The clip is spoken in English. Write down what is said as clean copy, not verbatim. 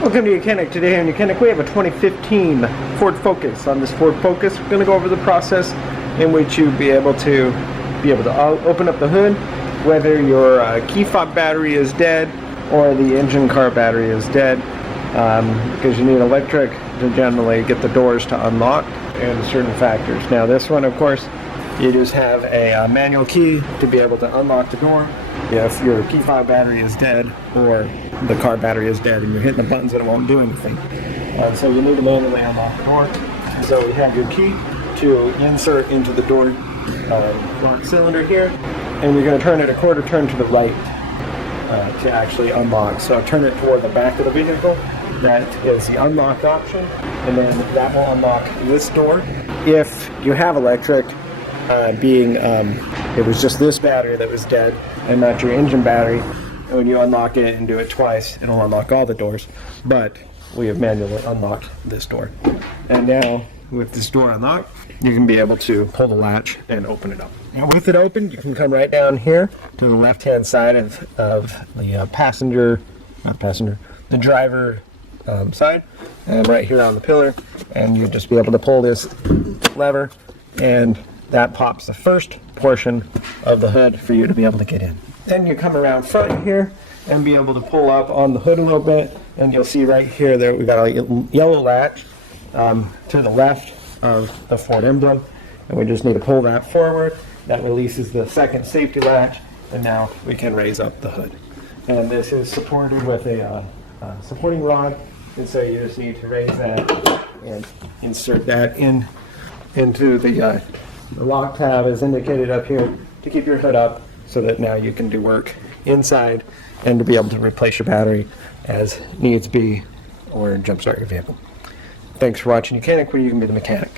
Welcome to YOUCANIC. Today on YOUCANIC we have a 2015 Ford Focus. On this Ford Focus we're going to go over the process in which you'll be able to open up the hood, whether your key fob battery is dead or the engine car battery is dead, because you need electric to generally get the doors to unlock and certain factors. Now this one, of course, you just have a manual key to be able to unlock the door if your key fob battery is dead or the car battery is dead and you're hitting the buttons and it won't do anything. So you need to manually unlock the door. So we have your key to insert into the door lock cylinder here, and you're going to turn it a quarter turn to the right to actually unlock. So turn it toward the back of the vehicle. That is the unlock option, and then that will unlock this door. If you have electric, it was just this battery that was dead and not your engine battery, and when you unlock it and do it twice, it'll unlock all the doors, but we have manually unlocked this door. And now with this door unlocked, you can be able to pull the latch and open it up. Now with it open, you can come right down here to the left hand side of the the driver side, and right here on the pillar, and you just be able to pull this lever, and that pops the first portion of the hood for you to be able to get in. Then you come around front here and be able to pull up on the hood a little bit, and you'll see right here that we got a yellow latch to the left of the Ford emblem, and we just need to pull that forward. That releases the second safety latch, and now we can raise up the hood. And this is supported with a supporting rod, and so you just need to raise that and insert that into the lock tab as indicated up here to keep your hood up, so that now you can do work inside and to be able to replace your battery as needs be or jumpstart your vehicle. Thanks for watching YOUCANIC, where you can be the mechanic.